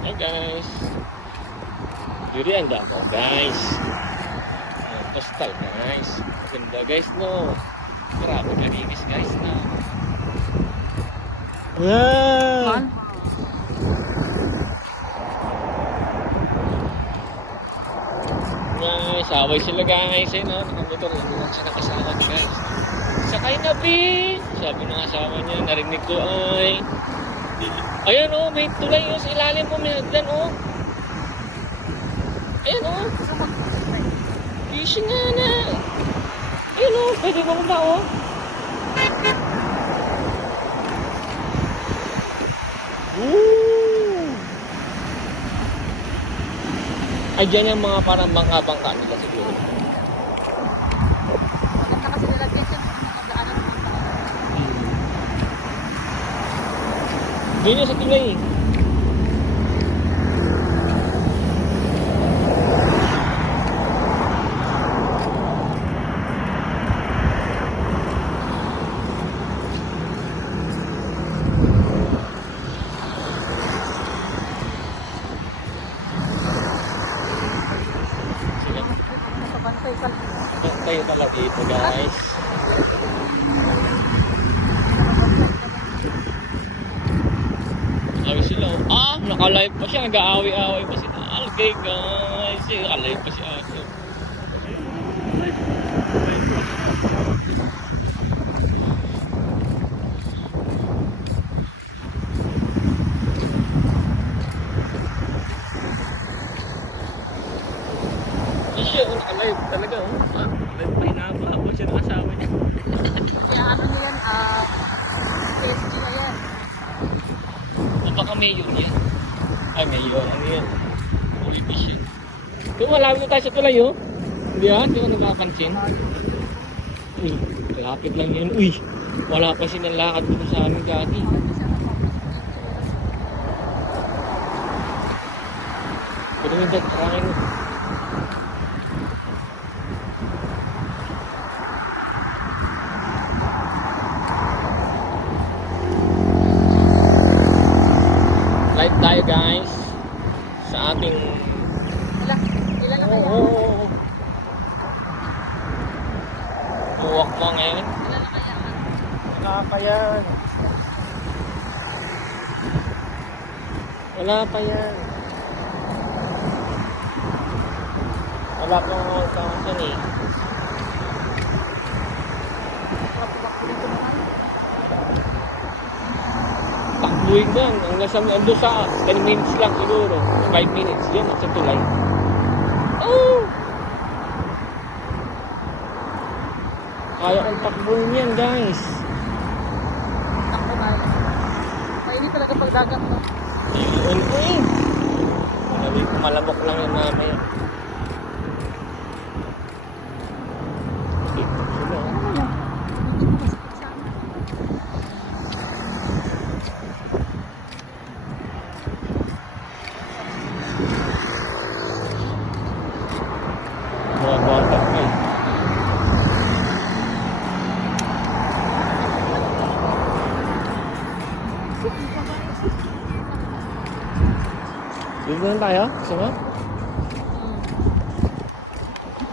Hi guys. Durian ako guys. Postal guys. Ganda guys no. Grabe kalinis guys no. Wow. Guys, away sila guys. Ayun no. Nakamotor lang siya nakasama guys. Sakay na bi. Sabi ng asawa niya. Narinig ko ay. Ayan oh. May tulay oh. Sa ilalim mo. May hagdan oh. Ayan o. Fishing nga na. Ayan o. Pwede mo ba o? Ay, dyan yung mga parang bangka-bangka nila siguro. Maganda kasi nilagyan siya ng mga daanan ng mga tao. Doon yun sa tulay eh. Tayo talaga dito guys. Away sila oh. Ah, naka-live pa siya. Nag-aaway-aaway pa sila. Okay guys. Naka-live pa siya. Siya, naka-live talaga oh. Ah, live pa hinahabol siya ng asawa niya. Kaya ano niyan, PSG na yan. O baka mayor yan. Ay, mayor. Ano yan? Politician. Kung malapit na tayo sa tulay oh. Hindi ah, hindi ko nakapansin. Uy, lapit lang yan. Uy, wala pa sinalakad dito sa aming gagi. Pwede mo dyan, karangin mo. Live tayo guys sa ating Ilan na kaya? buwak mo ngayon. Ilan na kaya? Wala pa yan. Wala pa yan. Wala pa nga 1,000 eh. Takbuhin doon. Ando sa 10 minutes lang siguro. 5 minutes. Yan, sa tulay. Oh! Kaya kong takbuhin yan, guys. Takbo tayo. Mainit talaga pag dagat, no? Ayun, eh. Malamok lang yan mamaya. Dito sila. Mga bata pa eh. Dito na tayo? Gusto mo?